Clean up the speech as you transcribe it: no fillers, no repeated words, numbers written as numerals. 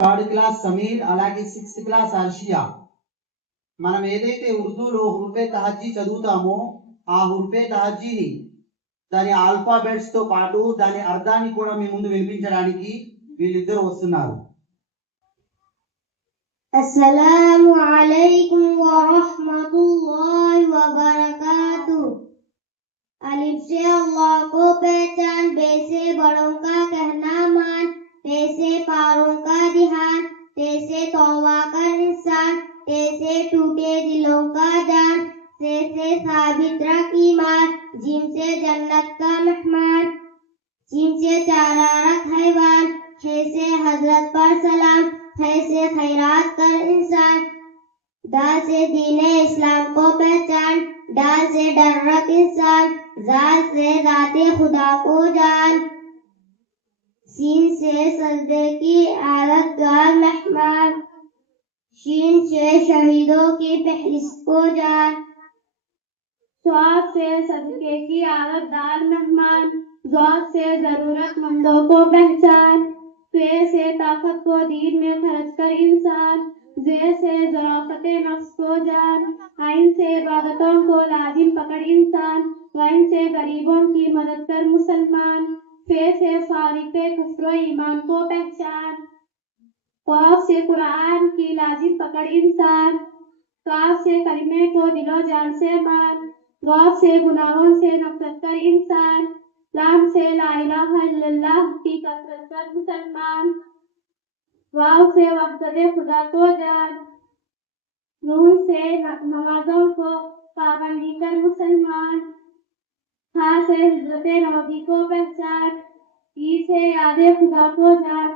Third class Sameer, అలాగే 6th class Arshiya. మనం ఏదైతే ఉర్దూలో హుర్ఫే తహజ్జీ చదువుతామో ఆ హుర్ఫే తహజ్జీని దాని ఆల్ఫాబెట్స్ తో పాటు దాని అర్థాన్ని కూడా మీ ముందు వినిపించడానికి వీళ్ళిద్దరు వస్తున్నారు. అస్సలాము అలైకుం వరహ్మతుల్లాహి వబరకాతుహు. अलिफ से अल्लाह को पहचान, बे से बड़ों का कहना मान, ते से पारों का ध्यान, ते से तौबा कर इंसान, ते से टूटे दिलों का जान, से साबित रख ईमान, जिम से जन्नत का मेहमान, जिम से चारा रख हैवान, है से हजरत पर सलाम, है से खैरात कर इंसान, दाल से दीने इस्लाम को पहचान, डाल से डर रख इंसान, जाल से राते खुदा को जान, सीन से सजदे की आदतगार मेहमान, शीन से शहीदों की फहरिस्त को जान, स्वाद से सदके की आदतदार मेहमान, ज़ौक़ से जरूरतमंदों को पहचान, फे से ताकत को दीन में खर्च कर इंसान, जे से ज़राफ़ते नफ्स को जान, आइन से इबादतों को लाजिम पकड़ इंसान, वाइन से गरीबों की मदद कर मुसलमान, फे से फारिक़े कुफ्र ईमान को पहचान, क़ाफ से कुरान की लाजिम पकड़ इंसान, काफ से कलिमे को दिलो जान से मान, गाफ से गुनाहों से नफरत कर इंसान, लाम से ला इलाहा इल्लल्लाह की कसरत कर मुसलमान, वाव से वहदते खुदा को जान, नून से नमाजों को पाबंदी कर मुसलमान, हा से हिजरत नबी को पहचान, ई से यादे खुदा को जान,